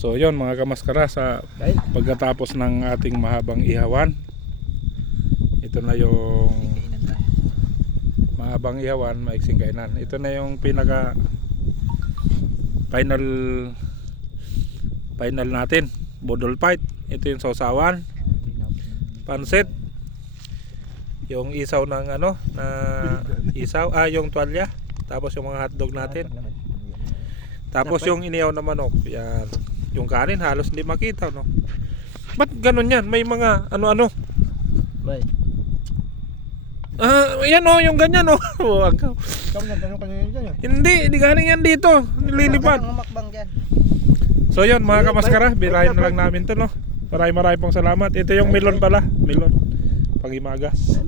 So yun mga kamaskara, sa pagkatapos ng ating mahabang ihawan, ito na yung mahabang ihawan, maiksing kainan. Ito na yung pinaka final natin, budol fight. Ito yung sausawan, pansit, yung isaw ng ano na isaw, yung tuwalya, tapos yung mga hotdog natin, tapos yung inihaw na manok. Yan, yung kanin halos hindi makita, no? Ba't ganun yan? May mga ano-ano. Yan o, yung ganyan o. Hindi galing yan dito. Nililipad. So yun mga kamaskara, birahin na lang namin to, no? Maraming pong salamat. Ito yung melon pala. Melon. Pangimagas.